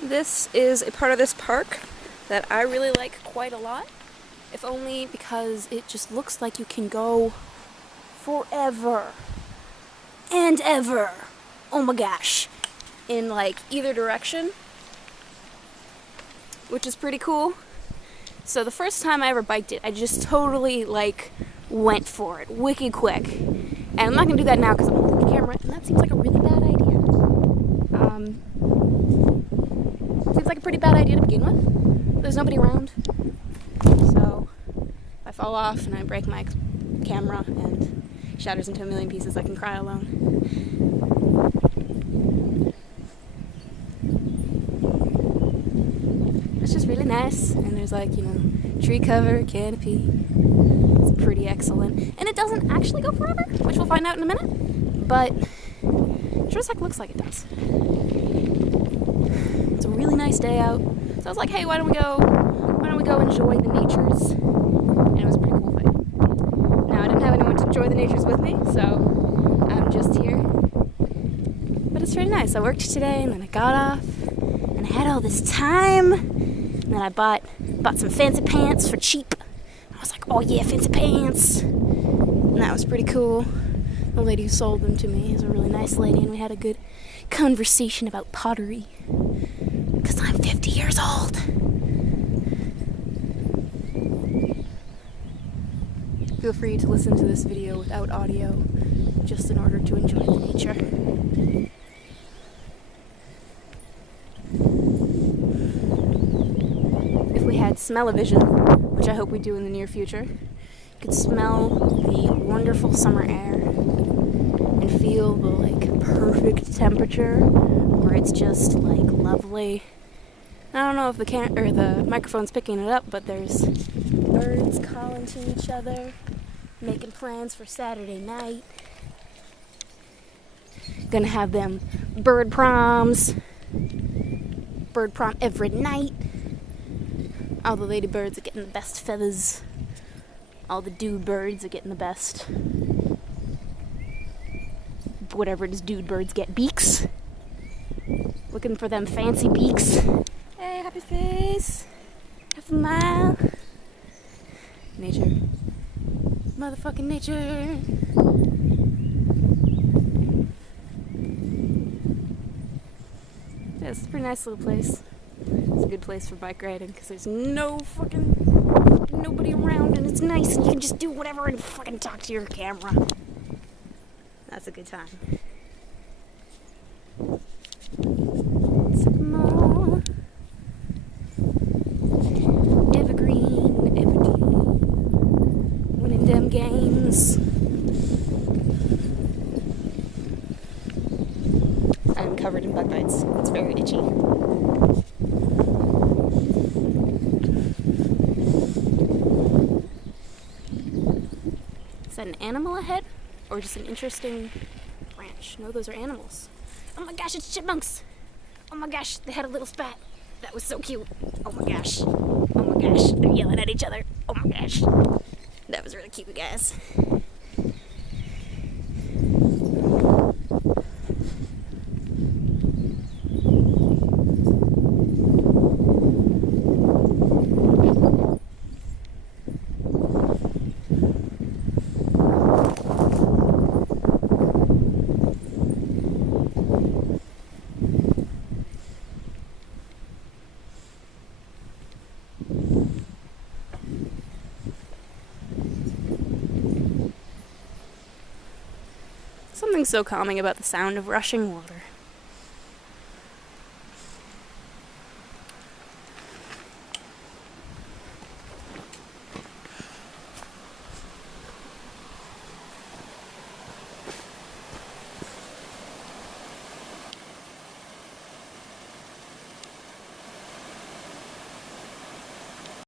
This is a part of this park that I really like quite a lot, if only because it just looks like you can go forever and ever. Oh my gosh. In like either direction, which is pretty cool. So the first time I ever biked it, I just totally like went for it, wicked quick. And I'm not gonna do that now because I'm holding the camera, and that seems like a really bad idea. Seems like a pretty bad idea to begin with. There's nobody around, so if I fall off and I break my camera and shatters into a million pieces, I can cry alone. It's just really nice, and there's like, you know, tree cover, canopy. It's pretty excellent, and it doesn't actually go forever, which we'll find out in a minute, but it sure as heck looks like it does. It's a really nice day out, so I was like, hey, why don't we go enjoy the natures? And it was a pretty cool thing. Now, I didn't have anyone to enjoy the natures with me, so I'm just here. But it's really nice. I worked today, and then I got off, and I had all this time, and then I bought some fancy pants for cheap. I was like, oh yeah, fancy pants! And that was pretty cool. The lady who sold them to me is a really nice lady, and we had a good conversation about pottery. Because I'm 50 years old. Feel free to listen to this video without audio, just in order to enjoy the nature. If we had smell-o-vision, which I hope we do in the near future, you could smell the wonderful summer air and feel the like perfect temperature where it's just like lovely. I don't know if the microphone's picking it up, but there's birds calling to each other, making plans for Saturday night. Gonna have them bird proms. Bird prom every night. All the lady birds are getting the best feathers. All the dude birds are getting the best. Whatever it is, dude birds get beaks. Looking for them fancy beaks. Hey, happy face. Half a mile. Nature. Motherfucking nature. Yeah, it's a pretty nice little place. It's a good place for bike riding because there's nobody around, and it's nice, and you can just do whatever and fucking talk to your camera. That's a good time. Sycamore. Evergreen. Winning them games. I'm covered in bug bites. It's very itchy. Is that an animal ahead? Or just an interesting branch? No, those are animals. Oh my gosh, it's chipmunks! Oh my gosh, they had a little spat. That was so cute. Oh my gosh. Oh my gosh, they're yelling at each other. Oh my gosh. That was really cute, guys. Something so calming about the sound of rushing water.